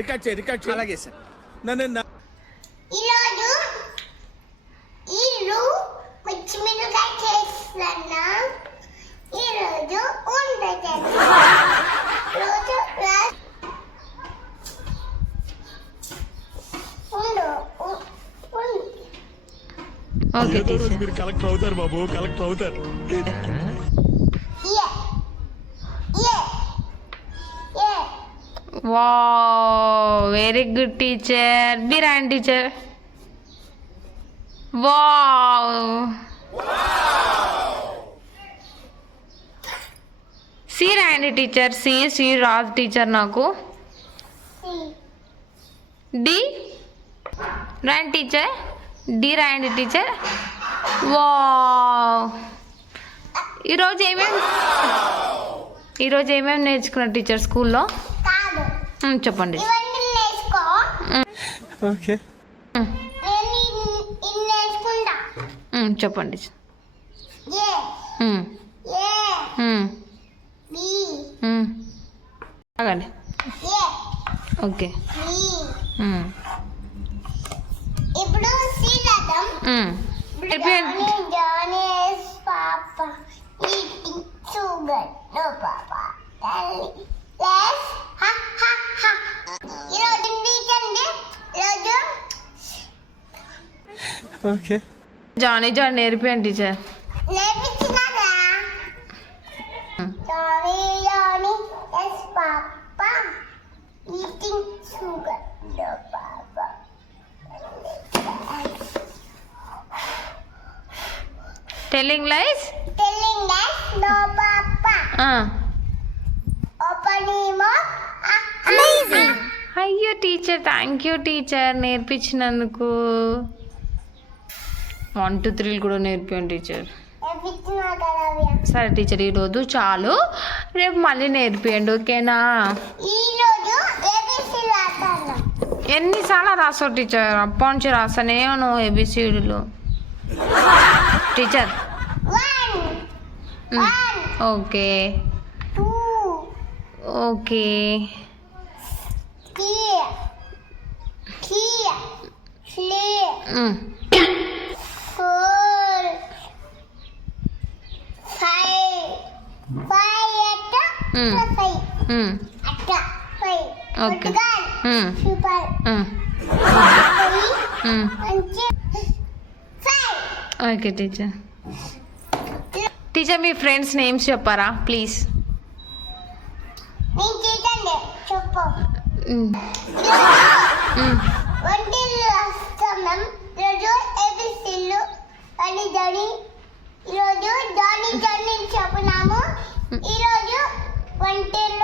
Record చేయి అలాగే sir. నన్ను ఈరోజు ఇల్లు పచ్చిమిరకాయ చేస్తున్నా. ఈరోజు ఉండదు రోజు ఓకే మీరు కలెక్టర్ అవుతారు బాబు, కలెక్టర్ అవుతారు. Wow, very good teacher. B రాయండి టీచర్. వావ్. సి రాయండి టీచర్. సి రాదు టీచర్ నాకు. డి రాయండి టీచర్. డి రాయండి టీచర్. వావ్. ఈరోజు ఏమేమి నేర్చుకున్నారు టీచర్ స్కూల్లో? చెప్పండి. ఓకే చెప్పండి. ఆగండి. ఓకే. ఇప్పుడు papa eating sugar no papa okay. Johnny నేర్పియండి teacher. Telling lies? Telling lies, no papa. Opening mouth. Amazing. అయ్యో టీచర్, థ్యాంక్ యూ టీచర్ నేర్పించినందుకు. 1 2 3 కూడా నేర్పియండి టీచర్. సరే టీచర్, ఈరోజు చాలు, రేపు మళ్ళీ నేర్పియండి ఓకేనా? ఎన్నిసార్లు రాసావు టీచర్? అప్పటి నుంచి రాస్తానే నువ్వు ఏబిసిడీలు teacher. Okay okay. Okay okay teacher. Teacher మీ ఫ్రెండ్స్ నేమ్స్ చెప్పారా ప్లీజ్? ఈరోజు జానీ చెప్పున్నాము. ఈరోజు వంటిల్లు